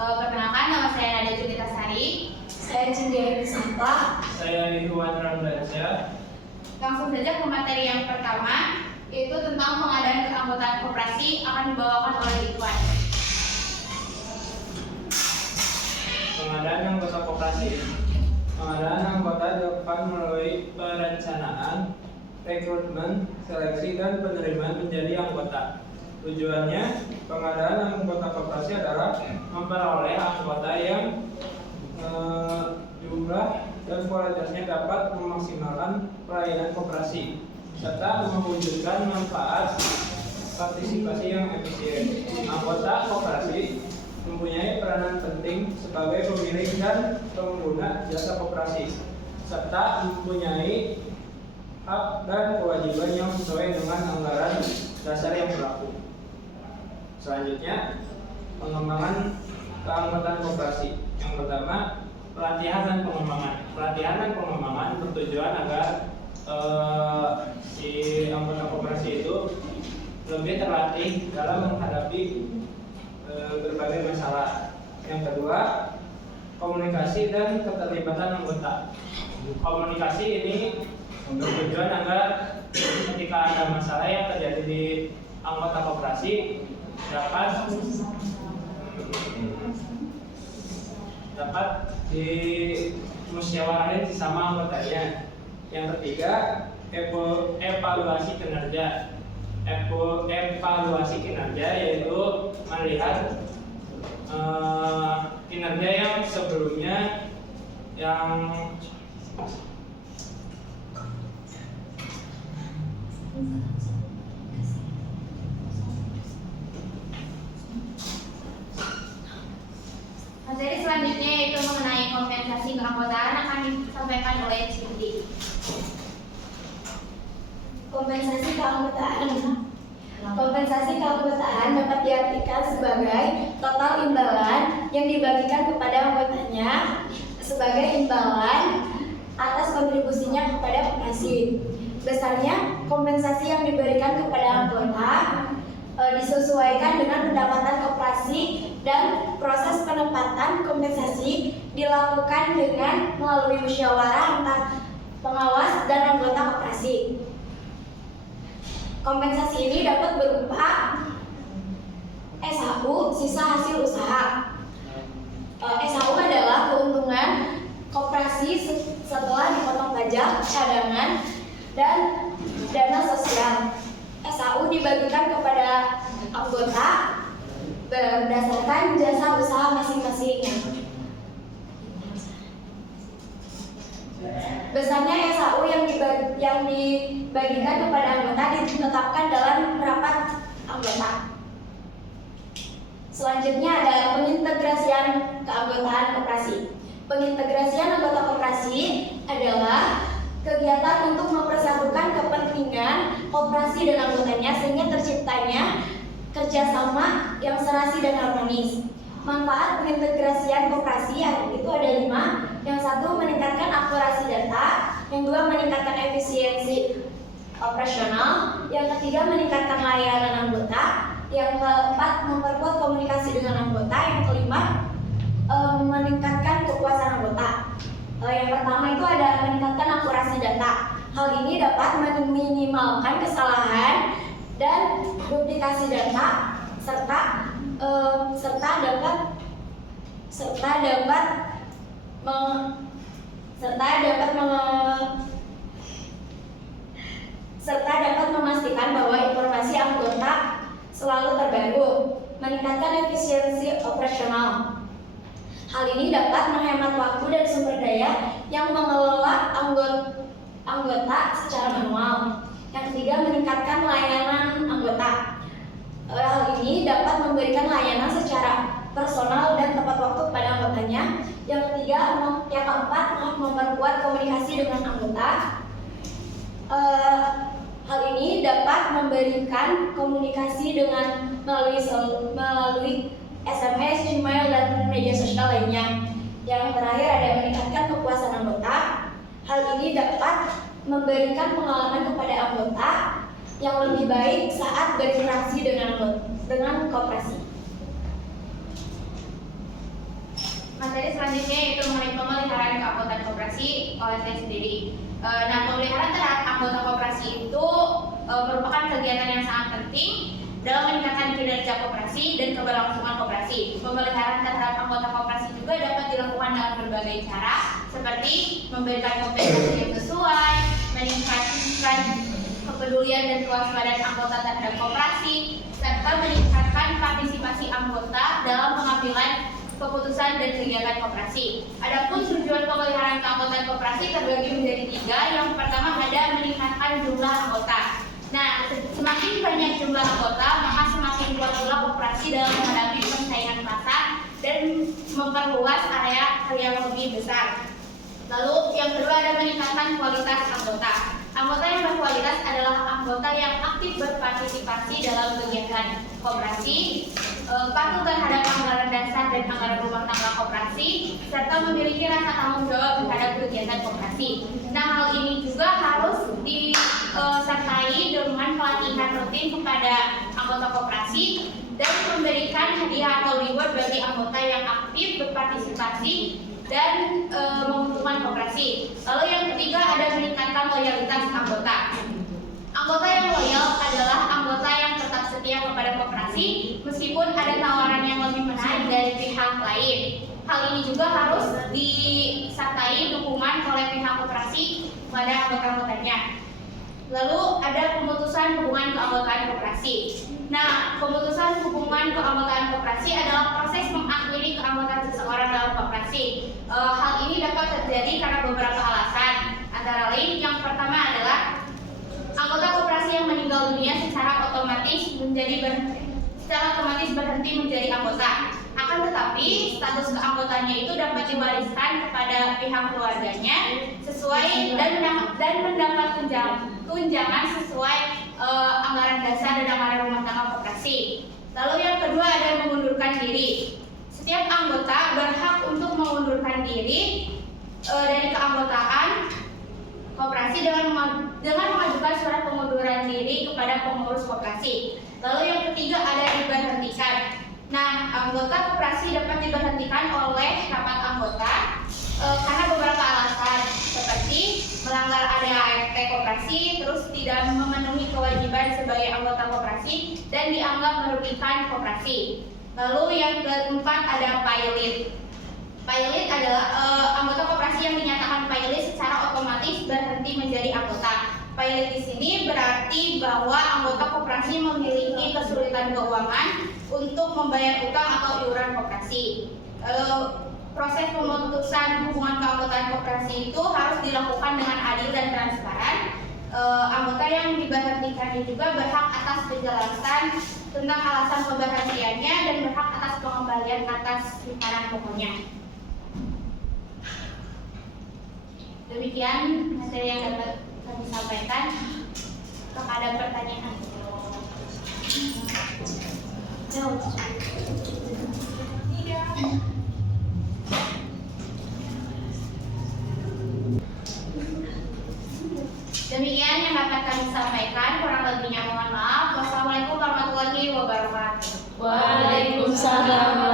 Perkenalkan, nama saya Nada Julita Sari. Saya Cindy Sampah. Saya Ikhwan Ramdansyah. Langsung saja ke materi yang pertama, yaitu tentang pengadaan keanggotaan koperasi akan dibawakan oleh Ikhwan. Pengadaan anggota koperasi. Pengadaan anggota dilakukan melalui perencanaan, rekrutmen, seleksi, dan penerimaan menjadi anggota. Tujuannya, pengadaan anggota koperasi adalah memperoleh anggota yang jumlah dan kualitasnya dapat memaksimalkan pelayanan koperasi serta mewujudkan manfaat partisipasi yang efisien. Anggota koperasi mempunyai peranan penting sebagai pemilik dan pengguna jasa koperasi serta mempunyai hak dan kewajiban yang sesuai dengan anggaran dasar yang berlaku. Selanjutnya, pengembangan keanggotaan koperasi. Yang pertama, pelatihan dan pengembangan. Pelatihan dan pengembangan bertujuan agar si anggota koperasi itu lebih terlatih dalam menghadapi berbagai masalah. Yang kedua, komunikasi dan keterlibatan anggota. Komunikasi ini bertujuan agar ketika ada masalah yang terjadi di anggota koperasi dapat dimusyawarahin sesama anggotanya. Yang ketiga, evaluasi kinerja. Evaluasi kinerja yaitu melihat kinerja yang sebelumnya yang Materi selanjutnya yaitu mengenai kompensasi keanggotaan akan disampaikan oleh Cindy. Kompensasi keanggotaan. Kompensasi keanggotaan dapat diartikan sebagai total imbalan yang dibagikan kepada anggotanya sebagai imbalan atas kontribusinya kepada koperasi. Besarnya kompensasi yang diberikan kepada anggota disesuaikan dengan pendapatan koperasi dan proses penempatan kompensasi dilakukan dengan melalui musyawarah antar pengawas dan anggota koperasi. Kompensasi ini dapat berupa SHU, sisa hasil usaha. SHU adalah keuntungan koperasi setelah dipotong pajak, cadangan, dan dana sosial. SHU dibagikan kepada anggota berdasarkan jasa usaha masing-masing. Besarnya SHU yang dibagikan kepada anggota ditetapkan dalam rapat anggota. Selanjutnya ada pengintegrasian keanggotaan koperasi. Pengintegrasian anggota koperasi adalah kegiatan untuk mempersatukan kepentingan koperasi dan anggotanya sehingga terciptanya kerjasama yang serasi dan harmonis. Manfaat pengintegrasian koperasi itu ada 5. Yang satu, meningkatkan akurasi data. Yang dua, meningkatkan efisiensi operasional. Yang ketiga, meningkatkan layanan anggota. Yang keempat, memperkuat komunikasi dengan anggota. Yang kelima, meningkatkan kepuasan anggota. Yang pertama itu ada meningkatkan akurasi data. Hal ini dapat meminimalkan kesalahan dan duplikasi data serta dapat memastikan bahwa informasi anggota selalu terbaru. Meningkatkan efisiensi operasional. Hal ini dapat menghemat waktu dan sumber daya yang mengelola anggota secara manual. Yang ketiga, meningkatkan layanan anggota. Hal ini dapat memberikan layanan secara personal dan tepat waktu kepada anggotanya. Yang keempat, memperkuat komunikasi dengan anggota. Hal ini dapat memberikan komunikasi dengan melalui SMS, email, dan media sosial lainnya. Yang terakhir ada meningkatkan kepuasan anggota. Hal ini dapat memberikan pengalaman kepada anggota yang lebih baik saat berinteraksi dengan koperasi. materi selanjutnya yaitu mengenai pemeliharaan keanggotaan koperasi oleh saya sendiri. Nah, pemeliharaan terhadap anggota koperasi itu merupakan kegiatan yang sangat penting dalam meningkatkan kinerja koperasi dan keberlangsungan koperasi. Pemeliharaan terhadap anggota koperasi juga dapat dilakukan dengan berbagai cara, seperti memberikan kompensasi yang sesuai, meningkatkan kepedulian dan kewaspadaan anggota terhadap koperasi, serta meningkatkan partisipasi anggota dalam pengambilan keputusan dan kegiatan koperasi. Adapun tujuan pemeliharaan keanggotaan koperasi terbagi menjadi 3. Yang pertama ada meningkatkan jumlah anggota. Nah, semakin banyak jumlah anggota, maka semakin kuat pula koperasi dalam menghadapi persaingan pasar dan memperluas area yang lebih besar. Lalu yang kedua ada meningkatkan kualitas anggota. Anggota yang berkualitas adalah anggota yang aktif berpartisipasi dalam kegiatan koperasi, patuh terhadap anggaran dasar dan anggaran rumah tangga koperasi, serta memiliki rasa tanggung jawab terhadap kegiatan koperasi. Nah, hal ini juga harus disertai dengan pelatihan rutin kepada anggota koperasi dan memberikan hadiah atau reward bagi anggota yang aktif berpartisipasi dan menguntungkan koperasi. Lalu yang ketiga ada meningkatkan loyalitas anggota. Anggota yang loyal adalah anggota yang tetap setia kepada koperasi meskipun ada tawaran yang lebih menarik dari pihak lain. Hal ini juga harus disertai dukungan oleh pihak koperasi pada anggota-anggotanya. Lalu ada pemutusan hubungan keanggotaan koperasi. Nah, pemutusan hubungan keanggotaan koperasi adalah proses mengakhiri keanggotaan seseorang dalam koperasi. Hal ini dapat terjadi karena beberapa alasan. Antara lain, yang pertama adalah anggota koperasi yang meninggal dunia secara otomatis berhenti menjadi anggota. Akan tetapi, status keanggotaannya itu dapat diwariskan kepada pihak keluarganya sesuai dan mendapat tunjangan sesuai anggaran dasar dan anggaran rumah tangga koperasi. Lalu yang kedua ada mengundurkan diri. Setiap anggota berhak untuk mengundurkan diri dari keanggotaan koperasi dengan mengajukan surat pengunduran diri kepada pengurus koperasi. Lalu yang ketiga ada diberhentikan. Nah, anggota koperasi dapat diberhentikan oleh rapat anggota karena beberapa alasan, seperti melanggar ADART koperasi, terus tidak memenuhi kewajiban sebagai anggota koperasi, dan dianggap merugikan koperasi. Lalu yang keempat ada pilot. Pilot adalah anggota koperasi yang dinyatakan pilot secara otomatis berhenti menjadi anggota. Pilot di sini berarti bahwa anggota koperasi memiliki kesulitan keuangan untuk membayar utang atau iuran koperasi. Proses pemutusan hubungan keanggotaan koperasi itu harus dilakukan dengan adil dan transparan. Anggota yang diberhentikan juga berhak atas penjelasan tentang alasan pemberhentiannya dan berhak atas pengembalian atas simpanan pokoknya. Demikian materi yang dapat kami sampaikan. Apakah ada pertanyaan? Demikian yang dapat kami sampaikan. Kurang lebihnya mohon maaf. Wassalamualaikum warahmatullahi wabarakatuh. Waalaikumsalam.